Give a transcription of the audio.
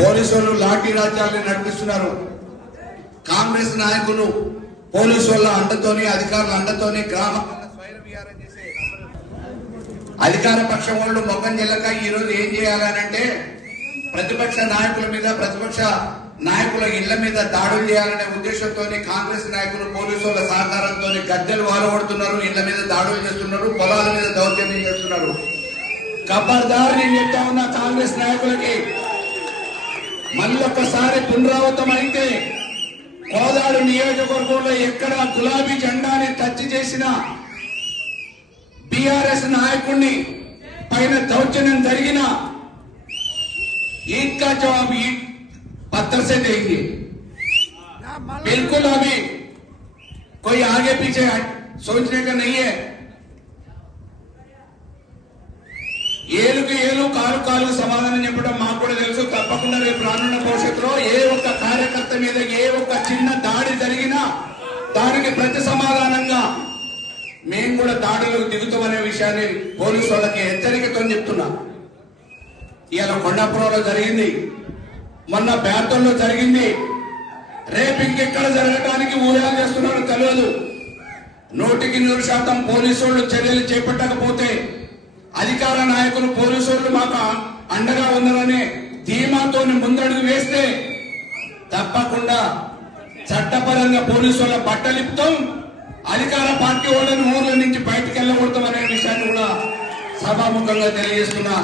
పోలీసులు లాఠీ రాజ్యాన్ని నడిపిస్తున్నారు. కాంగ్రెస్ నాయకులు పోలీసు వాళ్ళ అండతోని అధికారుల అండతోని గ్రామాల స్వైర విహారం చేసే అధికార పక్షం వాళ్ళు మొఖం చెల్లక ఈ రోజు ఏం చేయాలనంటే ప్రతిపక్ష నాయకుల మీద ప్రతిపక్ష నాయకుల ఇళ్ల మీద దాడులు చేయాలనే ఉద్దేశంతో కాంగ్రెస్ నాయకులు పోలీసు వాళ్ళ సహకారంతో గద్దెలు వారబడుతున్నారు, ఇళ్ల మీద దాడులు చేస్తున్నారు, పొలాల మీద దౌర్జన్యం చేస్తున్నారు. ఖబర్దార్ నేను చెప్తా ఉన్నా కాంగ్రెస్ నాయకులకి, మళ్ళొక్కసారి పునరావృతం అయితే కోదాడు నియోజకవర్గంలో ఎక్కడ గులాబీ జెండాని టచ్ చేసిన బీఆర్ఎస్ నాయకుడిని పైన దౌర్జన్యం జరిగిన ईद का जवाब ईद पत्थर से देंगे। बिल्कुल अभी कोई आगे पीछे सोचने का नहीं है। ఏలుకు ఏలు కాలు కాలు సమాధానం చెప్పడం మాకు కూడా తెలుసు. తప్పకుండా రేపు రానున్న భవిష్యత్తులో ఏ ఒక్క కార్యకర్త మీద ఏ ఒక్క చిన్న దాడి జరిగినా దానికి ప్రతి సమాధానంగా మేము కూడా దాడులకు దిగుతామనే విషయాన్ని పోలీసు వాళ్ళకి హెచ్చరికతో చెప్తున్నా. ఇవాళ కొండాపురంలో జరిగింది, మొన్న బేర్తల్లో జరిగింది, రేపు ఇంకెక్కడ జరగడానికి ఊహలు చేస్తున్నారో తెలియదు. 100% పోలీసు వాళ్ళు చర్యలు చేపట్టకపోతే అధికార నాయకులు పోలీసు వాళ్ళు మాకు అండగా ఉన్నారనే ధీమాతో ముందడుగు వేస్తే తప్పకుండా చట్టపరంగా పోలీసు వాళ్ళ బట్టలిపుతాం, అధికార పార్టీ వాళ్ళని ఊర్ల నుంచి బయటకు వెళ్ళకూడతాం అనే విషయాన్ని కూడా సభాముఖంగా తెలియజేస్తున్నా.